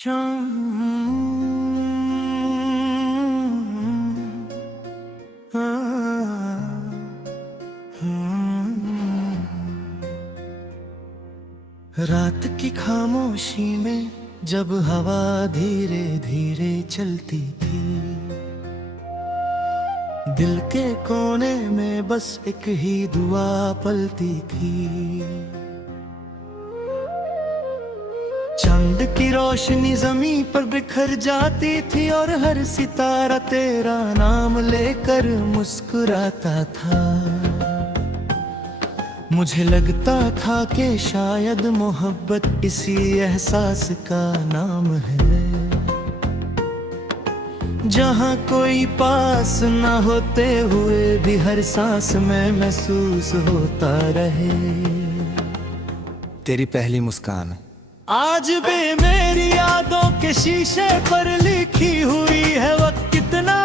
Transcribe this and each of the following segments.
रात की खामोशी में जब हवा धीरे धीरे चलती थी, दिल के कोने में बस एक ही दुआ पलती थी। चांद की रोशनी ज़मीं पर बिखर जाती थी और हर सितारा तेरा नाम लेकर मुस्कुराता था। मुझे लगता था कि शायद मोहब्बत इसी एहसास का नाम है, जहाँ कोई पास ना होते हुए भी हर सांस में महसूस होता रहे तेरी पहली मुस्कान। आज भी मेरी यादों के शीशे पर लिखी हुई है, वक्त कितना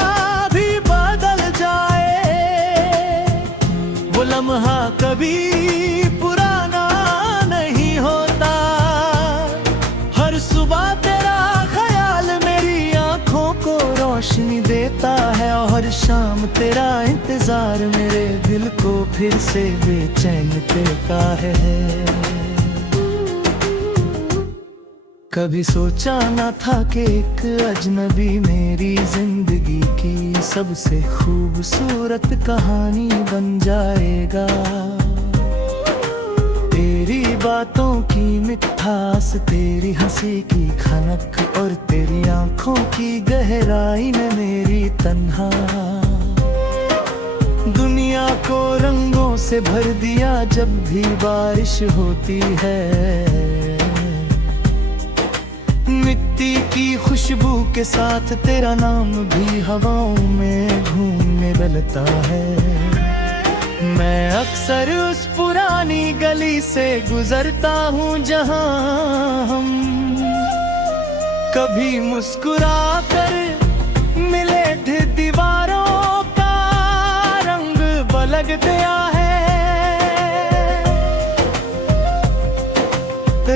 भी बदल जाए, वो लम्हा कभी पुराना नहीं होता। हर सुबह तेरा ख्याल मेरी आंखों को रोशनी देता है, और हर शाम तेरा इंतजार मेरे दिल को फिर से बेचैन देता है। कभी सोचा न था कि एक अजनबी मेरी जिंदगी की सबसे खूबसूरत कहानी बन जाएगा। तेरी बातों की मिठास, तेरी हंसी की खनक और तेरी आंखों की गहराई ने मेरी तन्हा दुनिया को रंगों से भर दिया। जब भी बारिश होती है, मिट्टी की खुशबू के साथ तेरा नाम भी हवाओं में घूमने लगता है। मैं अक्सर उस पुरानी गली से गुजरता हूँ जहाँ हम कभी मुस्कुरा कर मिले थे, दीवारों का रंग बलग गया है।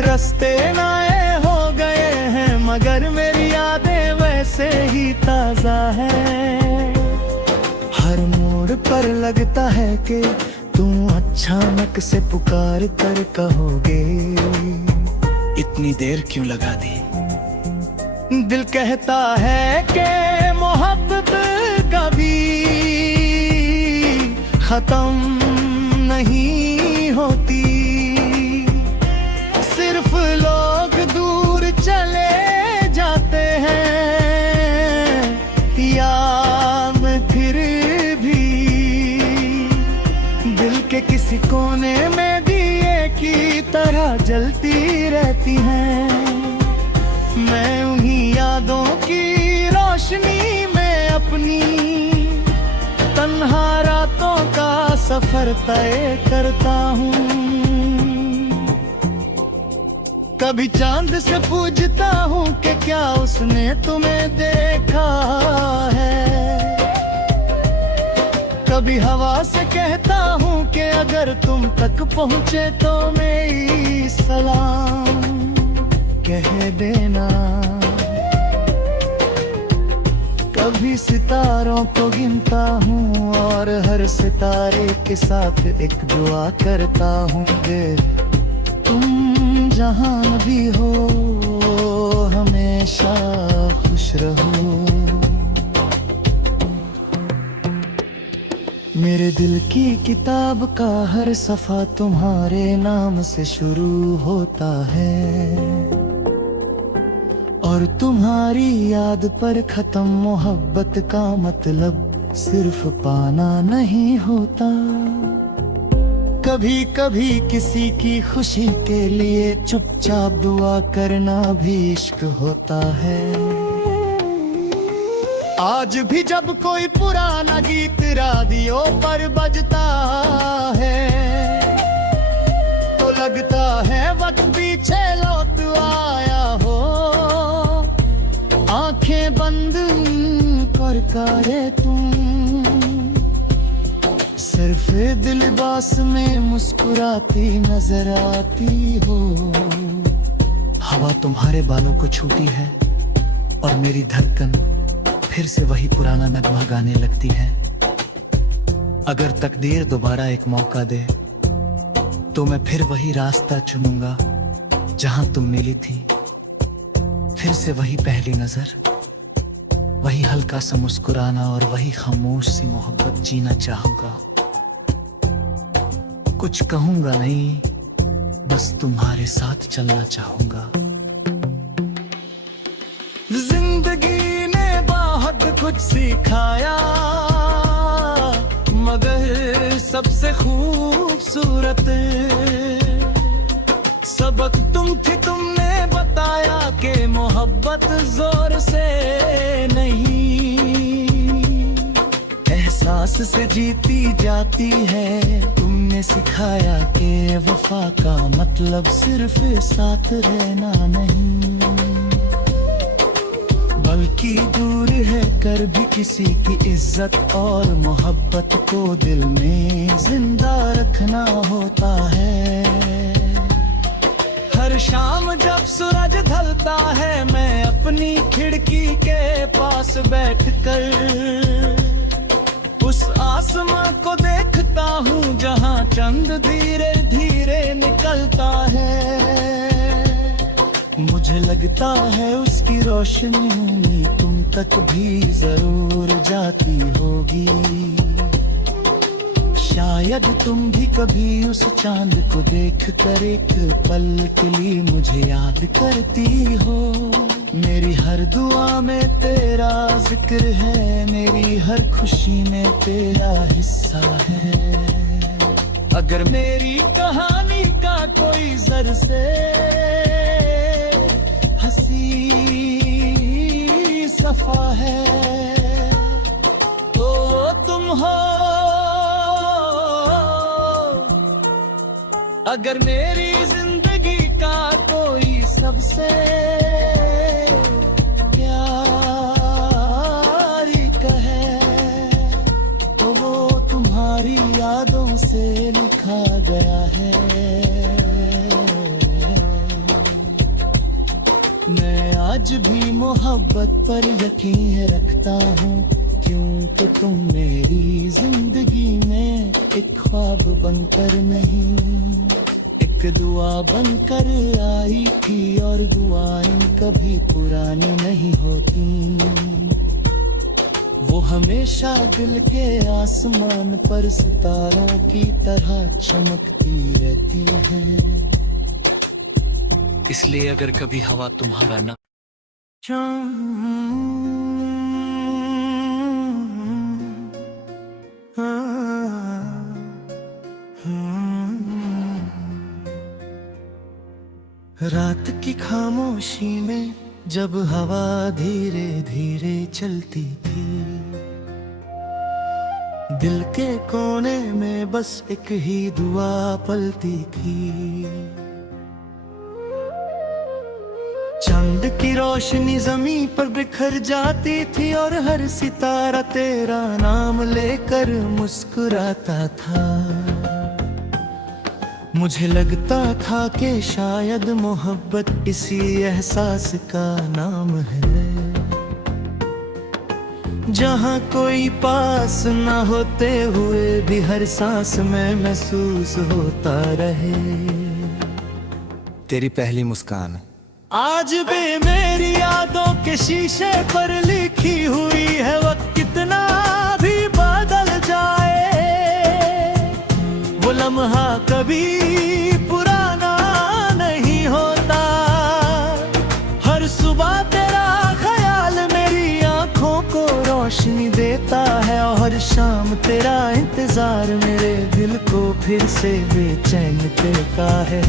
रास्ते नए हो गए हैं मगर मेरी यादें वैसे ही ताजा है। हर मोड़ पर लगता है कि तुम अचानक से पुकार कर कहोगे, इतनी देर क्यों लगा दी? दिल कहता है कि मोहब्बत कभी खत्म नहीं होती, सिर्फ लोग दूर चले जाते हैं, याद फिर भी दिल के किसी कोने में दिए की तरह जलती रहती हैं। मैं उन्हीं यादों की रोशनी में अपनी तन्हा रातों का सफर तय करता हूँ। कभी चांद से पूछता हूँ कि क्या उसने तुम्हें देखा है, कभी हवा से कहता हूँ कि अगर तुम तक पहुँचे तो मेरी सलाम कह देना। कभी सितारों को गिनता हूँ और हर सितारे के साथ एक दुआ करता हूँ कि तुम जहाँ भी हो हमेशा खुश रहो। मेरे दिल की किताब का हर सफ़ा तुम्हारे नाम से शुरू होता है, और तुम्हारी याद पर खत्म मोहब्बत का मतलब सिर्फ पाना नहीं होता। कभी कभी किसी की खुशी के लिए चुपचाप दुआ करना भी इश्क होता है। आज भी जब कोई पुराना गीत राडियो पर बजता है, तो लगता है वक्त पीछे लौट आया हो। आंखें बंद कर करे तुम सिर्फ दिलबास में मुस्कुराती नजर आती हो। हवा तुम्हारे बालों को छूती है और मेरी धड़कन फिर से वही पुराना नगमा गाने लगती है। अगर तकदीर दोबारा एक मौका दे तो मैं फिर वही रास्ता चुनूंगा जहां तुम मिली थी। फिर से वही पहली नजर, वही हल्का सा मुस्कुराना और वही खामोश सी मोहब्बत जीना चाहूंगा। कुछ कहूंगा नहीं, बस तुम्हारे साथ चलना चाहूंगा। जिंदगी ने बहुत कुछ सिखाया, मगर सबसे खूबसूरत सबक तुम थी। तुमने बताया कि मोहब्बत जोर से नहीं, एहसास से जीती जाती है। तुमने सिखाया कि वफा का मतलब सिर्फ साथ रहना नहीं, बल्कि दूर है कर भी किसी की इज्जत और मोहब्बत को दिल में जिंदा रखना होता है। हर शाम जब सूरज ढलता है मैं अपनी खिड़की के पास बैठकर उस आसमां को देखता हूँ जहाँ चंद धीरे धीरे निकलता है। मुझे लगता है उसकी रोशनी तुम तक भी जरूर जाती होगी। शायद तुम भी कभी उस चांद को देख कर एक पल के लिए मुझे याद करती हो। मेरी हर दुआ में तेरा जिक्र है, मेरी हर खुशी में तेरा हिस्सा है। अगर मेरी कहानी का कोई जर से हंसी सफा है तो तुम हो। अगर मेरी जिंदगी का कोई सबसे यादों से लिखा गया है। मैं आज भी मोहब्बत पर यकीन रखता हूँ, क्योंकि तुम मेरी जिंदगी में एक ख्वाब बनकर नहीं, एक दुआ बनकर आई थी। और दुआएं कभी पुरानी नहीं होती, वो हमेशा दिल के आसमान पर सितारों की तरह चमकती रहती है। इसलिए अगर कभी हवा तुम्हारा ना रात की खामोशी में जब हवा धीरे धीरे चलती थी, दिल के कोने में बस एक ही दुआ पलती थी। चांद की रोशनी जमीन पर बिखर जाती थी और हर सितारा तेरा नाम लेकर मुस्कुराता था। मुझे लगता था कि शायद मोहब्बत इसी एहसास का नाम है, जहाँ कोई पास ना होते हुए भी हर सांस में महसूस होता रहे तेरी पहली मुस्कान। आज भी मेरी यादों के शीशे पर लिखी हुई है, वक्त कितना भी बदल जाए वो लम्हा कभी पुराना नहीं होता। हर सुबह तेरा ख्याल मेरी आंखों को रोशनी देता है और हर शाम तेरा इंतजार मेरे दिल को फिर से बेचैन करता है।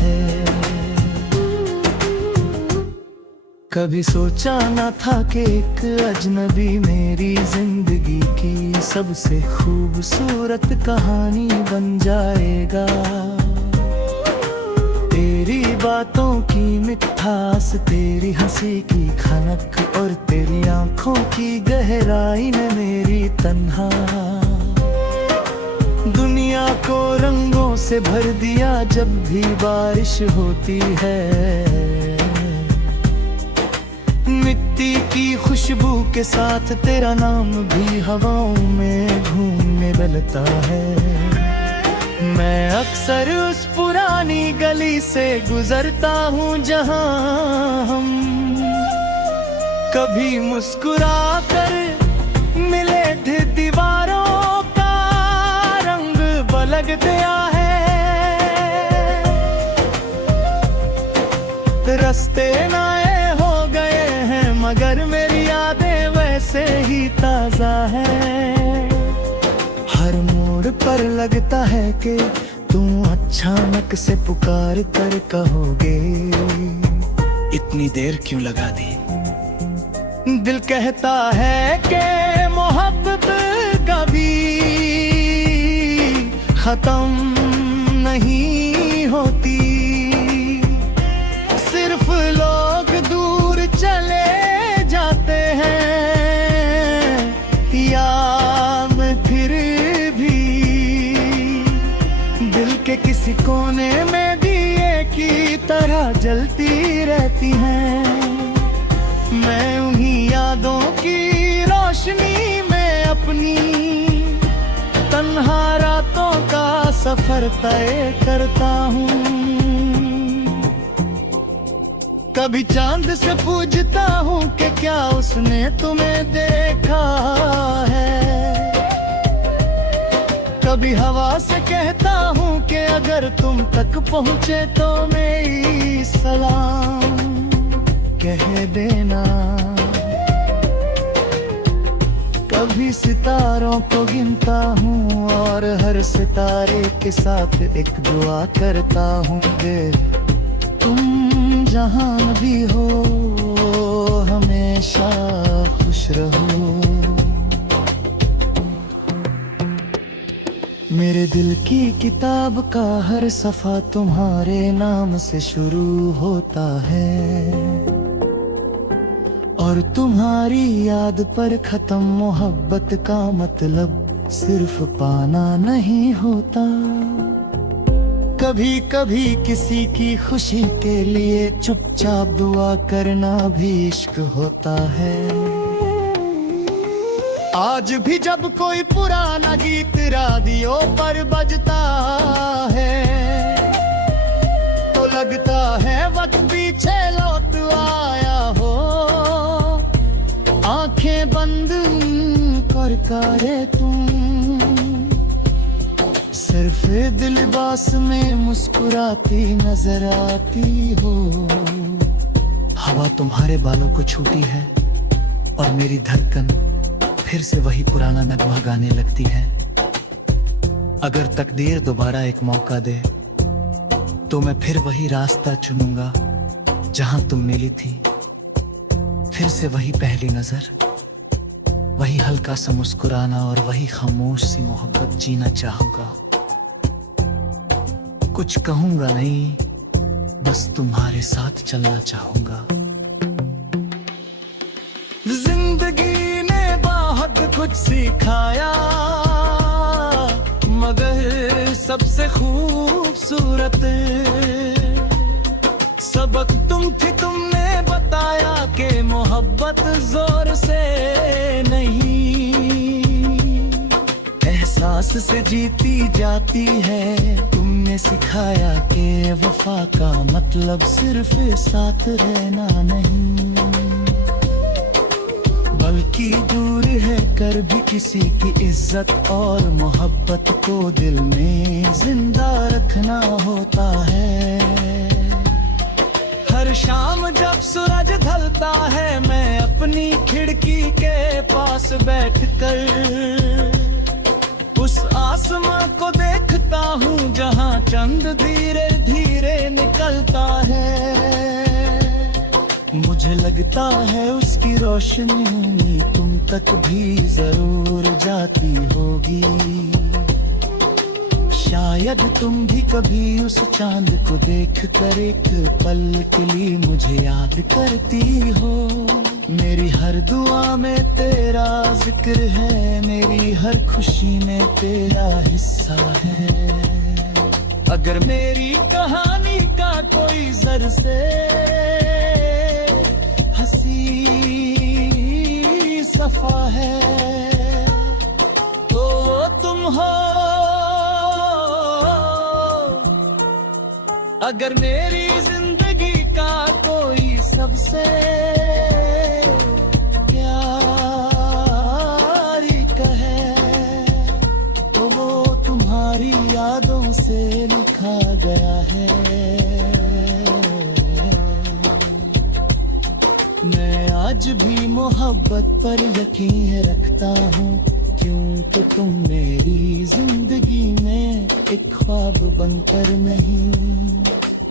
कभी सोचा न था कि एक अजनबी मेरी जिंदगी की सबसे खूबसूरत कहानी बन जाएगा। तेरी बातों की मिठास, तेरी हंसी की खनक और तेरी आंखों की गहराई ने मेरी तन्हा दुनिया को रंगों से भर दिया। जब भी बारिश होती है की खुशबू के साथ तेरा नाम भी हवाओं में घूमने लगता है। मैं अक्सर उस पुरानी गली से गुजरता हूँ जहाँ हम कभी मुस्कुरा कर मिले थे। दीवारों का रंग बलग गया है, रास्ते नए हो गए हैं, मगर मेरी यादें वैसे ही ताजा है। हर मोड़ पर लगता है कि तुम अचानक से पुकार कर कहोगे, इतनी देर क्यों लगा दी। दिल कहता है कि मोहब्बत कभी खत्म नहीं होती, सिर्फ लोग दूर चले जाते हैं, याद फिर भी दिल के किसी कोने में दिए की तरह जलती रहती हैं। मैं उन्हीं यादों की रोशनी में अपनी तन्हा रातों का सफर तय करता हूँ। कभी चांद से पूछता हूँ कि क्या उसने तुम्हें देखा है, कभी हवा से कहता हूँ कि अगर तुम तक पहुँचे तो मेरी सलाम कह देना। कभी सितारों को गिनता हूँ और हर सितारे के साथ एक दुआ करता हूँ कि तुम जहाँ भी हो हमेशा खुश रहो। मेरे दिल की किताब का हर सफा तुम्हारे नाम से शुरू होता है, और तुम्हारी याद पर खत्म मोहब्बत का मतलब सिर्फ पाना नहीं होता। कभी कभी किसी की खुशी के लिए चुपचाप दुआ करना भी इश्क होता है। आज भी जब कोई पुराना गीत राडियो पर बजता है तो लगता है वक्त पीछे लौट आया हो। आंखें बंद कर करे तुम सिर्फ दिल लिबास में मुस्कुराती नजर आती हो। हवा तुम्हारे बालों को छूती है और मेरी धड़कन फिर से वही पुराना नगमा गाने लगती है। अगर तकदीर दोबारा एक मौका दे तो मैं फिर वही रास्ता चुनूंगा जहां तुम मिली थी। फिर से वही पहली नजर, वही हल्का सा मुस्कुराना और वही खामोश सी मोहब्बत जीना चाहूंगा। कुछ कहूंगा नहीं, बस तुम्हारे साथ चलना चाहूंगा। जिंदगी ने बहुत कुछ सिखाया मगर सबसे खूबसूरत सबक तुम थी। तुमने बताया कि मोहब्बत जोर से नहीं एहसास से जीती जाती है। तुमने सिखाया कि वफा का मतलब सिर्फ साथ रहना नहीं बल्कि दूर है कर भी किसी की इज्जत और मोहब्बत को दिल में जिंदा रखना होता है। हर शाम जब सूरज ढलता है मैं अपनी खिड़की के पास बैठकर उस आसमां को देखता हूँ जहाँ चंद धीरे धीरे निकलता है। मुझे लगता है उसकी रोशनी तुम तक भी जरूर जाती होगी। शायद तुम भी कभी उस चांद को देख कर एक पल के लिए मुझे याद करती हो। मेरी हर दुआ में तेरा जिक्र है, मेरी हर खुशी में तेरा हिस्सा है। अगर मेरी कहानी का कोई जर से हंसी वफा है तो वो तुम हो। अगर मेरी जिंदगी का कोई सबसे प्यारी कहे तो वो तुम्हारी यादों से लिखा गया है। मैं आज भी मोहब्बत पर यकीन रखता हूँ क्योंकि तुम मेरी जिंदगी में एक ख्वाब बनकर नहीं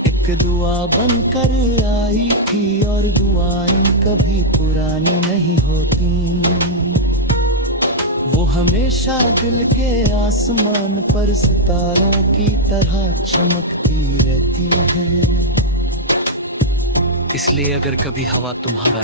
एक दुआ बनकर आई थी और दुआएं कभी पुरानी नहीं होती। वो हमेशा दिल के आसमान पर सितारों की तरह चमकती रहती है। इसलिए अगर कभी हवा तुम्हारा